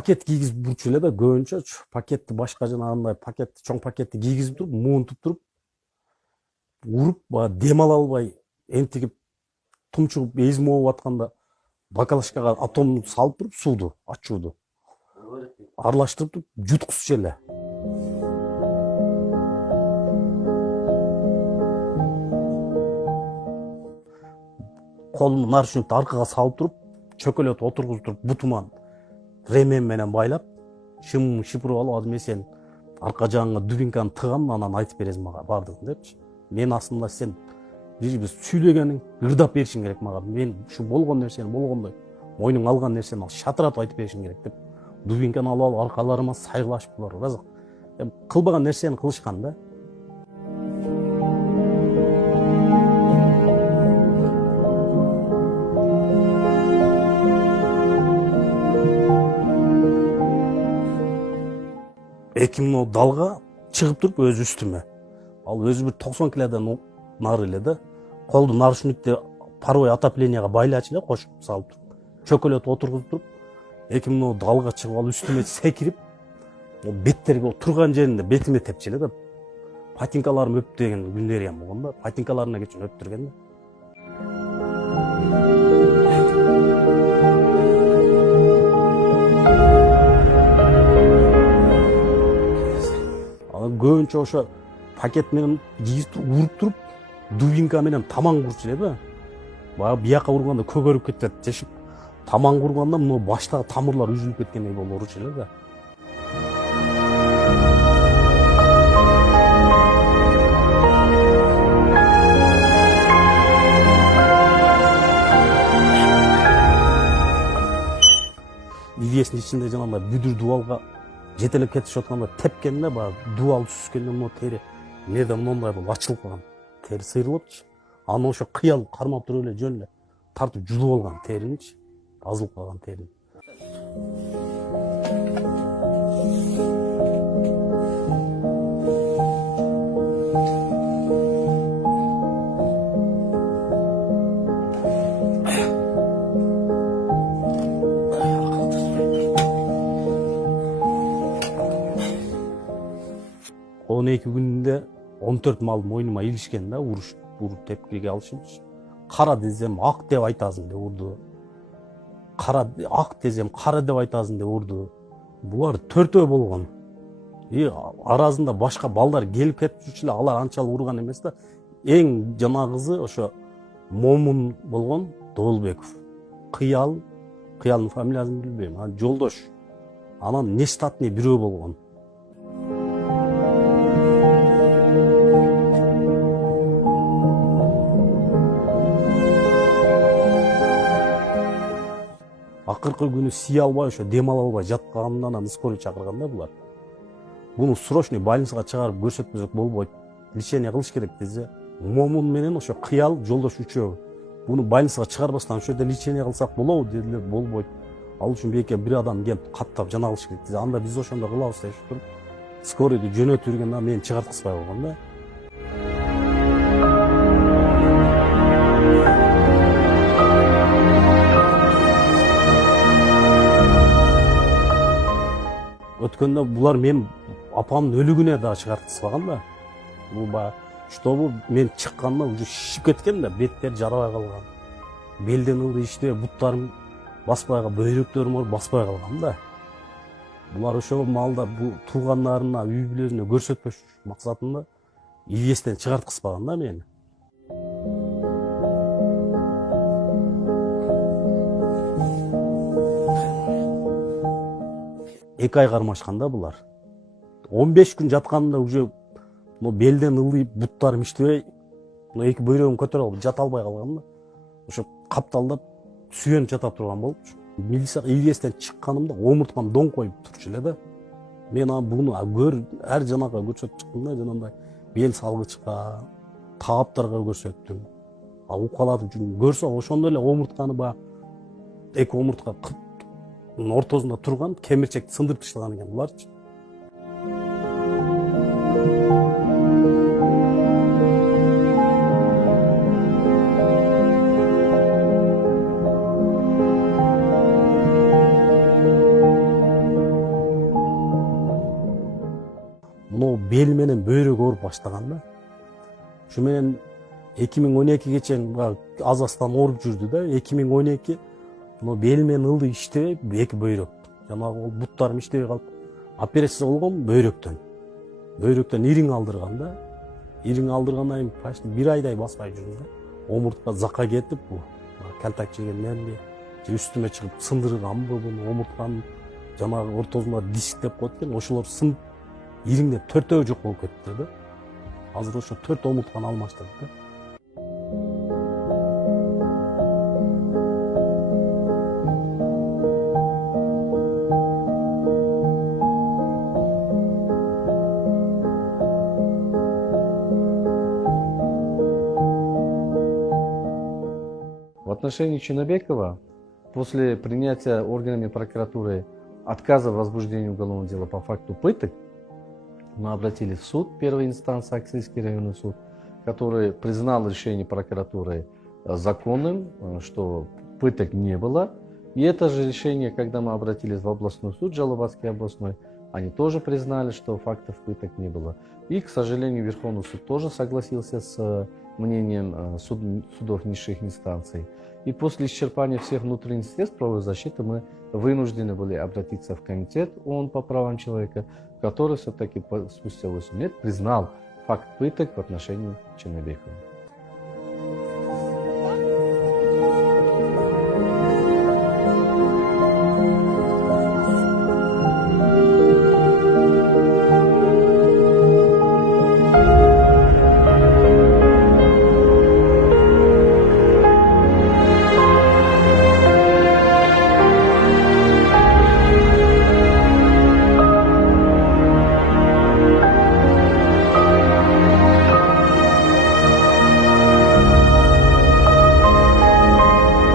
пакет кийгизип бурчу эле да көбүнчө пакетти башка жанагындай пакетти чоң пакетти кийгизип туруп муунтуп туруп уруп баягы дем ала албай энтигип тумчугуп эзим болуп атканда баклажкага атомду салып туруп сууду ачууду аралаштырып туруп жуткузчу эле. Колумду наручникти аркага салып туруп чөкөлөтүп отургузуп туруп бутума ремень менен байлап шыпырып алып азыр мен сен арка жагыңа дубинканы тыгам анан айтып бересиң мага баардыгын депчи. Мен астында сен бир сүйлөгениң ырдап беришиң керек мага. Мен ушу болгон нерсени болгондой мойнуң алган нерсени шатыратып айтып беришиң керек деп дубинканы алып алып аркаларыма сайгылашып булар ыразак кылбаган нерсени кылышкан да. Экимиң далга чыгып туруп өзү үстүмө. Ал өзү бир 90 килодон нары эле да. Колду наручникти паровой отопленияга байлачу эле кошуп салып туруп. Чөкөлөтүп отургузуп туруп, экимиң далга чыгып алып үстүмө секирип, беттерге турган жеринде бетиме тепчү эле да. Патинкаларым өп деген күндөрү ham болгон да. Патинкаларына кечин өптүргөн да. Көбүнчө ошо пакет менен кийип туруп уруп туруп дубинка менен таман курчу эле да. Баягы бияка урганда көгөрүп кетет дешип таман курганда мына баштагы тамырлар үзүлүп кеткендей болуп урчу эле да. Ивестин ичинде жанагындай бүдүр дубалга жетелеп кетишип атканда тепкенде баягы дубал түшкөндө могу тери эмнеде моундай болуп ачылып калган. Тери сыйрылыпчы. Аны ошо кыял кармап туруп эле жөн эле тартып жулуп алган териничи. Азылып калган терин. Он эки күндө 14 мал мойнума илишкен да, уруп тепкиге алышымчы. Кара десем ак деп айтасың деп урду. Ак десем кара деп айтасың деп урду. Булар төртөө болгон. Арасында башка балдар келип кетип жүрчү эле, алар анчалык урган эмес да. Эң жанагысы ошо Момун болгон Добулбеков. Кыялдын фамилиясын билбейм. Жолдош. Анан нештатный бирөө болгон. Акыркы күнү сие албай ошо дем ала албай жатканымдан анан скорый чакырганда булар. Буну срочный больницага чыгарып көрсөтпөсөк болбойт. Лечение кылыш керек десе, Момун менен ошо Кыял жолдош үчөө. Буну больницага чыгарбастан ошо жерде лечение кылсак болобу дедилер, болбойт. Ал үчүн бийке бир адам келип каттап жана алыш керек десе, анда биз ошондой кылабыз дешип туруп, скорыйды жөнөтүп жүргөндө мени чыгарткызбай койгон да. Өткөндө булар мен апамдын өлүгүнө да чыгарткызбаган да. Бул баягы штобу мен чыкканда уже шишип кеткен да, беттер жарабай калган. Белден ылдый иште буттарым баспай калган, бөйрөктөрүм баспай калган да. Булар ошол маалда бул туугандарына, үй бүлөсүнө көрсөтпөш максатында Ивестен чыгарткызбаган да мени. 2 ай кармашканда булар. 15 күн жатканымда уже белден ылдый буттарым иштебей, эки бөйрөгүм көтөрө албай жата албай калган да. Ошо капталдап сүйөнүп жата турган болупчу. Милиция Ивестен чыкканымда омурткам доң коюп турчу эле да. Мен буну ар жанага көрсөтүп чыктым да, жанагындай бел салгычка, тааптарга көрсөттүм. Укалатып жүрүм. Көрсө ошондой эле омуртканы баягы эки омуртка ортосунда турган кемирчекти сындырып таштаган экен буларчы. мынау бел менен бөйрөк ооруп баштаган да. Ушу менен 2012 чейин аз астан ооруп жүрдү да. 2012 мынау бел менен ылдый иштебей эки бөйрөк. Жанагы ол буттарым иштебей калып, операция болгон бөйрөктөн ириң алдырган да. Ириң алдыргандан кийин почти 1 айдай баспай жүрдүм да. Омуртка закка кетип, бул калтак жегенденби же үстүмө чыгып сындырганбы буну, омуртканын жанагы ортосунда диск деп коет экен, ошолор сынып ириңдеп 4-өө жок болуп кетти да. Азыр ошо 4 омуртканы алмаштырдык да. В отношении Чинабекова после принятия органами прокуратуры отказа в возбуждении уголовного дела по факту пыток мы обратились в суд первой инстанции, Аксайский районный суд, который признал решение прокуратуры законным, что пыток не было. И это же решение, когда мы обратились в областной суд, Жалобатский областной, они тоже признали, что фактов пыток не было. И, к сожалению, Верховный суд тоже согласился с мнением судов низших инстанций. И после исчерпания всех внутренних средств правовой защиты мы вынуждены были обратиться в комитет ООН по правам человека, который все-таки спустя 8 лет признал факт пыток в отношении Чинабекова.